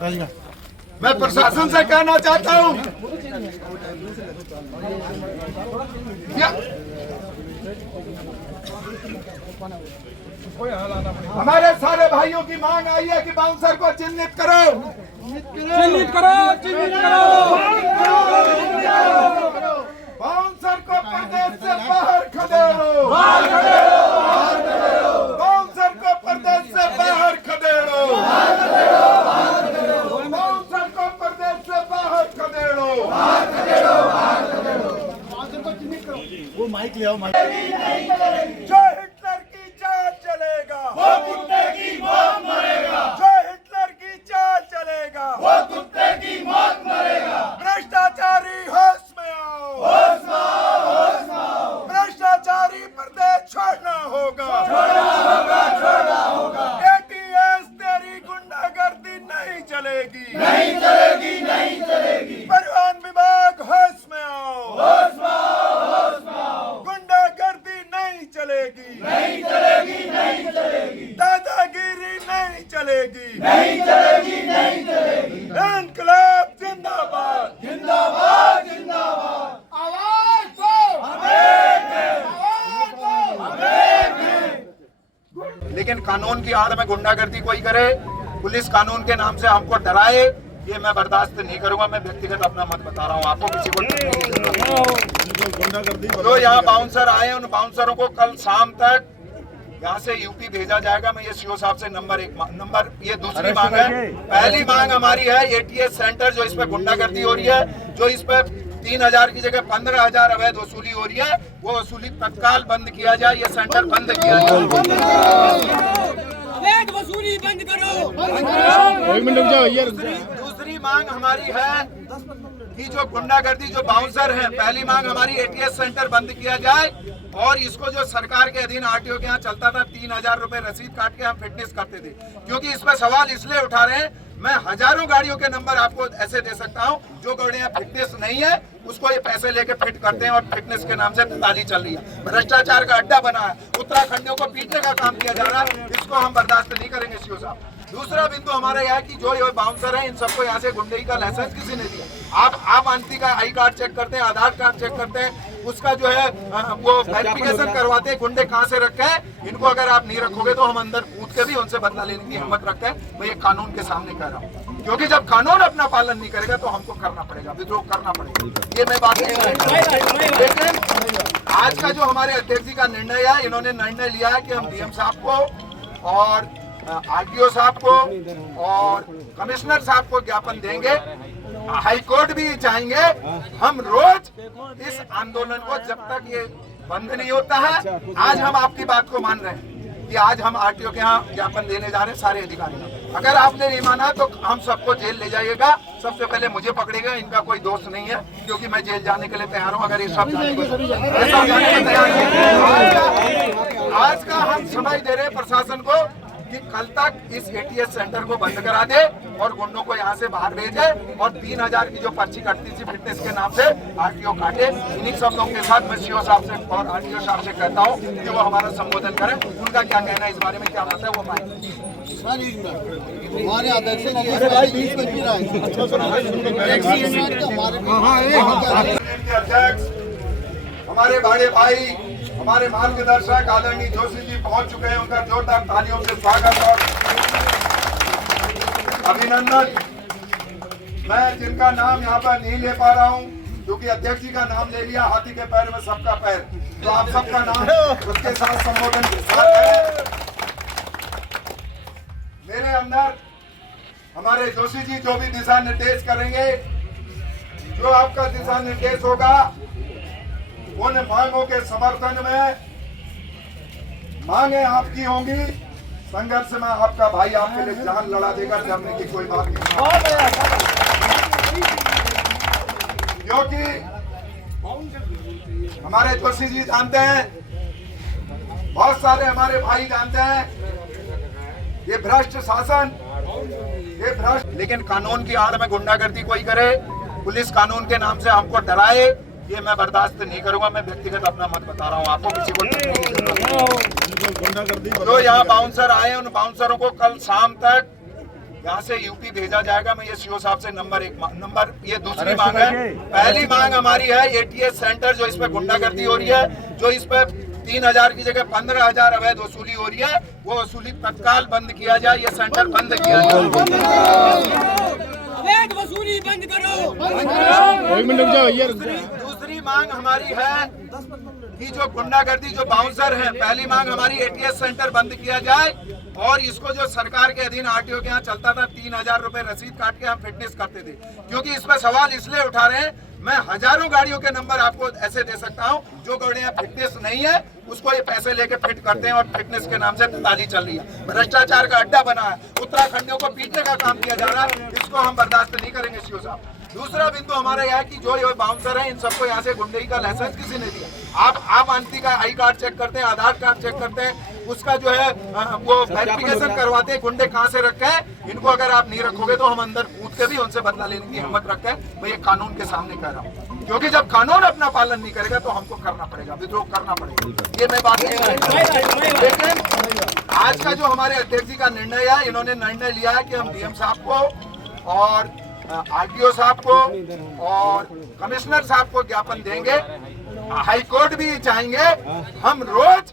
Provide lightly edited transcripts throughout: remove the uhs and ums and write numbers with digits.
मैं प्रशासन से कहना चाहता हूं, हमारे सारे भाइयों की मांग आई है कि बाउंसर को चिन्हित करो, चिन्हित करो, चिन्हित करो, बाउंसर को प्रदेश से बाहर खदेड़ो, बाउंसर को प्रदेश से बाहर खदेड़ो, बाउंसर को प्रदेश से बाहर खदेड़ो, वो माइक ले आओ, माइक। जो हिटलर की चाल चलेगा वो कुत्ते की मौत मरेगा, जो हिटलर की चाल चलेगा वो कुत्ते की मौत मरेगा। भ्रष्टाचारी होश में आओ, होश में आओ, होश में आओ। भ्रष्टाचारी प्रदेश छोड़ना होगा, छोड़ना होगा, छोड़ना होगा। एटीएस तेरी गुंडागर्दी नहीं चलेगी, नहीं चलेगी, नहीं चलेगी। परिवहन विभाग होश में आओ, होश में आओ, होश में आओ। गुंडागर्दी नहीं चलेगी, नहीं चलेगी, नहीं चलेगी। दादागिरी नहीं चलेगी, नहीं चलेगी, नहीं चलेगी। इनकलाब जिंदाबाद, जिंदाबाद, जिंदाबाद। आवाज दो, लेकिन कानून की आड़ में गुंडागर्दी कोई करे, पुलिस कानून के नाम से हमको डराए, ये मैं बर्दाश्त नहीं करूंगा। मैं व्यक्तिगत अपना मत बता रहा हूँ, आपको किसी को जो यहाँ बाउंसर आए उन बाउंसरों को कल शाम तक यहाँ से यूपी भेजा जाएगा। मैं ये सीओ साहब से नंबर ये दूसरी मांग है। पहली मांग हमारी है एटीएस सेंटर जो इस पे गुंडागर्दी हो रही है, जो इस पे 3000 की जगह 15,000 अवैध वसूली हो रही है, वो वसूली तत्काल बंद किया जाए, ये सेंटर बंद किया जाए। अवैध वसूली बंद करो। दूसरी मांग हमारी है कि जो गुंडागर्दी जो बाउंसर हैं, पहली मांग हमारी एटीएस सेंटर बंद किया जाए और इसको जो सरकार के अधीन आरटीओ के यहाँ चलता था 3000 रुपए रसीद काट के हम फिटनेस करते थे। क्योंकि इस पर सवाल इसलिए उठा रहे हैं, मैं हजारों गाड़ियों के नंबर आपको ऐसे दे सकता हूँ जो गाड़ियाँ फिटनेस नहीं है उसको ये पैसे लेके फिट करते हैं और फिटनेस के नाम से ताली चल रही है। भ्रष्टाचार का अड्डा बना है, उत्तराखंडियों को पीटने का काम किया जा रहा है, इसको हम बर्दाश्त नहीं करेंगे सीओ साहब। दूसरा बिंदु हमारा यह है कि जो ये बाउंसर है इन सबको यहाँ से गुंडई का लाइसेंस किसी ने दिया। आप आंटी का आई कार्ड चेक करते हैं, आधार कार्ड चेक करते हैं, उसका जो है वो वेरिफिकेशन करवाते हैं गुंडे कहाँ से रखे हैं। इनको अगर आप नहीं रखोगे तो हम अंदर कूद के भी उनसे बदला लेने की हिम्मत रखते हैं। मैं ये कानून के सामने कह रहा हूँ, क्योंकि जब कानून अपना पालन नहीं करेगा तो हमको करना पड़ेगा, विद्रोह करना पड़ेगा। ये मैं बात नहीं। लेकिन आज का जो हमारे अध्यक्ष जी का निर्णय है, इन्होंने निर्णय लिया है कि हम डीएम साहब को और आरटीओ साहब को और कमिश्नर साहब को ज्ञापन देंगे, हाई कोर्ट भी चाहेंगे। हम रोज इस आंदोलन को जब तक ये बंद नहीं होता है, आज हम आपकी बात को मान रहे हैं कि आज हम आरटीओ के यहाँ ज्ञापन देने जा रहे हैं सारे अधिकारी। अगर आपने नहीं माना तो हम सबको जेल ले जाइएगा, सबसे पहले मुझे पकड़ेगा, इनका कोई दोष नहीं है क्योंकि मैं जेल जाने के लिए तैयार हूँ। अगर ये सब जाने के तैयार नहीं, आज का हम समय दे रहे हैं प्रशासन को कि कल तक इस एटीएस सेंटर को बंद करा दे और गुंडों को यहाँ से बाहर भेजे और 3000 की जो पर्ची कटती थी फिटनेस के नाम से आरटीओ काटे। इन्हीं शब्दों के साथ मैं सीओ साहब से और आरटीओ साहब से कहता हूँ कि वो हमारा संबोधन करें, उनका क्या कहना है इस बारे में, क्या बात है वो पाए। हमारे अध्यक्ष हमारे बड़े भाई, हमारे मार्गदर्शक आदरणीय जोशी जी पहुंच चुके हैं, उनका जोरदार तालियों से स्वागत और अभिनंदन। मैं जिनका नाम यहाँ पर नहीं ले पा रहा हूँ क्योंकि अध्यक्ष जी का नाम ले लिया, हाथी के पैर में सबका पैर, तो आप सबका नाम उसके साथ संबोधन के साथ है। मेरे अंदर हमारे जोशी जी जो भी दिशा निर्देश करेंगे, जो आपका दिशा निर्देश होगा, उन मांगों के समर्थन में मांगे आपकी होंगी। संघर्ष में आपका भाई आपके लिए जान लड़ा देगा, डरने की कोई बात नहीं। क्योंकि हमारे जोशी जी जानते हैं, बहुत सारे हमारे भाई जानते हैं, ये भ्रष्ट शासन, ये भ्रष्ट। लेकिन कानून की आड़ में गुंडागर्दी कोई करे, पुलिस कानून के नाम से हमको डराए, ये मैं बर्दाश्त नहीं करूंगा। मैं व्यक्तिगत अपना मत बता रहा हूँ, आपको किसी को जो यहाँ बाउंसर आए उन बाउंसरों को कल शाम तक यहाँ से यूपी भेजा जाएगा। मैं ये सीओ साहब से नंबर ये दूसरी मांग है। पहली मांग हमारी है एटीएस सेंटर जो इस पे गुंडागर्दी हो रही है, जो इस पे 3,000 की जगह 15,000 अवैध वसूली हो रही है, वो वसूली तत्काल बंद किया जाए। ये सेंटर बंद किया जाए। अवैध वसूली बंद करो। दूसरी मांग हमारी है कि जो गुंडागर्दी जो बाउंसर हैं, पहली मांग हमारी एटीएस सेंटर बंद किया जाए और इसको जो सरकार के अधीन आरटीओ के यहाँ चलता था 3,000 रुपए रसीद काट के हम फिटनेस करते थे। क्योंकि इस पर सवाल इसलिए उठा रहे हैं, मैं हजारों गाड़ियों के नंबर आपको ऐसे दे सकता हूँ जो गाड़ियाँ फिटनेस नहीं है, उसको ये पैसे लेके फिट करते हैं और फिटनेस के नाम से ताली चल रही है। भ्रष्टाचार का अड्डा बना है, उत्तराखंडियों को पीटने का काम किया जा रहा है। इसको हम बर्दाश्त नहीं करेंगे सीओ साहब। दूसरा बिंदु हमारा यह है कि जो ये बाउंसर हैं, इन सबको यहाँ से गुंडई का लाइसेंस किसी ने दिया। आप आंटी का आई कार्ड चेक करते हैं, आधार कार्ड चेक करते हैं, उसका जो है वो वेरिफिकेशन करवाते हैं गुंडे कहाँ से रखे हैं। इनको अगर आप नहीं रखोगे तो हम अंदर कूद के भी उनसे बदला लेने की हिम्मत रखते हैं। मैं ये कानून के सामने कह रहा हूँ, क्योंकि जब कानून अपना पालन नहीं करेगा तो हमको करना पड़ेगा, विद्रोह करना पड़ेगा। ये मैं बात नहीं। लेकिन आज का जो हमारे अध्यक्ष जी का निर्णय है, इन्होंने निर्णय लिया है कि हम डीएम साहब को और आरटीओ साहब को और कमिश्नर साहब को ज्ञापन देंगे। हाई कोर्ट भी चाहेंगे। हम रोज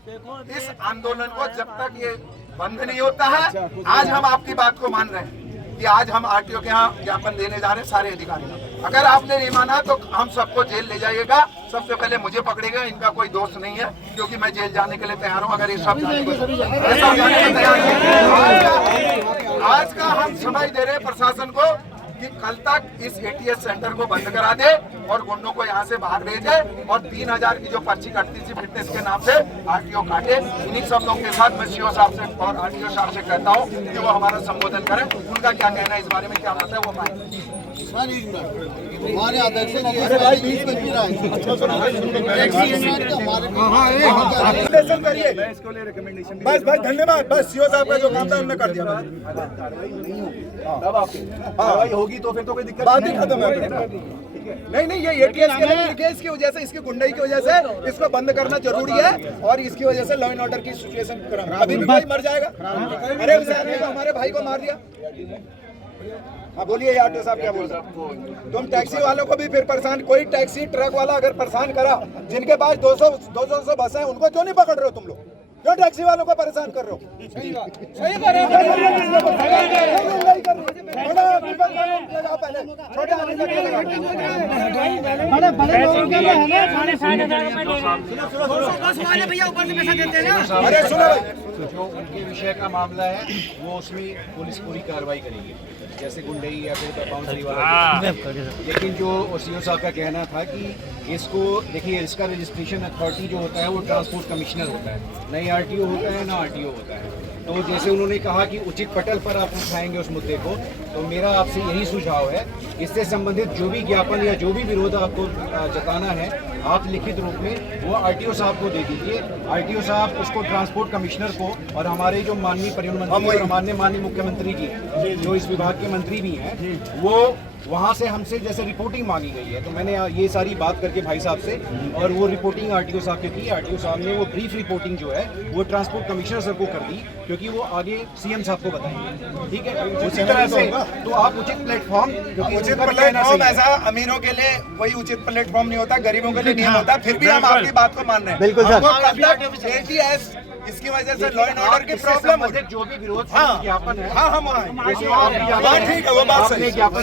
इस आंदोलन को जब तक ये बंद नहीं होता है, आज हम आपकी बात को मान रहे हैं कि आज हम आरटीओ के यहाँ ज्ञापन देने जा रहे हैं सारे अधिकारी। अगर आपने नहीं माना तो हम सबको जेल ले जाइएगा। सबसे पहले मुझे पकड़ेगा, इनका कोई दोष नहीं है, क्योंकि मैं जेल जाने के लिए तैयार हूँ। अगर ये सब आज का हम समय दे रहे हैं प्रशासन को कि कल तक इस एटीएस सेंटर को बंद करा दे और गुंडों को यहाँ से बाहर भेजे और 3,000 की जो पर्ची कटती थी फिटनेस के नाम से आरटीओ काटे। इन्हीं सब लोगों के साथ मैं सीओ साहब से और आरटीओ साहब से कहता हूँ कि वो हमारा संबोधन करें। उनका क्या कहना है इस बारे में, क्या मत है, वो हमारे अध्यक्ष जी बस धन्यवाद। बस सीओ साहब का जो काम था उन्होंने कर दिया। कार्रवाई होगी तो फिर तो कोई दिक्कत बात ही खत्म है। नहीं, ये एटीएस के लिए केस की वजह से, इसकी गुंडई की वजह से इसको बंद करना जरूरी है और इसकी वजह से लॉ एंड ऑर्डर की सिचुएशन अभी भी कोई मर जाएगा। अरे उस आदमी को, हमारे भाई को मार दिया। हाँ बोलिए आरटीओ साहब, क्या बोल रहे हैं? तुम टैक्सी वालों को भी फिर परेशान, कोई टैक्सी ट्रक वाला अगर परेशान करा, जिनके पास 200 बस है, उनको क्यों नहीं पकड़ रहे हो तुम लोग? क्यों टैक्सी वालों को परेशान कर रहे हो? सही कर रहे हो। बड़े लोगों के लिए है ना 5,500 भैया ऊपर से पैसा देते हैं ना। अरे सुनो भाई, जो उनके विषय का मामला है वो उसमें पुलिस पूरी कार्रवाई करेगी, जैसे गुंडई या फिर बाउंसरी वाला। लेकिन जो सीओ साहब का कहना था कि इसको देखिए, इसका रजिस्ट्रेशन अथॉरिटी जो होता है वो ट्रांसपोर्ट कमिश्नर होता है, नहीं आरटीओ होता है ना आरटीओ होता है। तो जैसे उन्होंने कहा कि उचित पटल पर आप उठाएंगे उस मुद्दे को, तो मेरा आपसे यही सुझाव है, इससे संबंधित जो भी ज्ञापन या जो भी विरोध आपको जताना है, आप लिखित रूप में वो आरटीओ साहब को दे दीजिए। आरटीओ साहब उसको ट्रांसपोर्ट कमिश्नर को और हमारे जो माननीय परिवहन मंत्री और माननीय मुख्यमंत्री जी जो इस विभाग के मंत्री भी हैं, वो वहाँ से हमसे जैसे रिपोर्टिंग मांगी गई है, तो मैंने ये सारी बात करके भाई साहब से, और वो रिपोर्टिंग आरटीओ साहब की की। आरटीओ साहब ने वो ब्रीफ रिपोर्टिंग जो है वो ट्रांसपोर्ट कमिश्नर सर को कर दी, क्योंकि वो आगे सीएम साहब को बताएंगे। ठीक है, उसी तरह से तो आप उचित प्लेटफॉर्म, उचित प्लेटफॉर्म ऐसा अमीरों के लिए कोई उचित प्लेटफॉर्म नहीं होता, गरीबों के लिए नियम होता। फिर भी हम आपकी बात को मान रहे हैं। बिल्कुल सर। एटीएस इसकी वजह से लॉ एंड ऑर्डर की प्रॉब्लम हो, जो भी विरोध हाँ ज्ञापन है, हाँ हम ठीक है, वो बात सही। ज्ञापन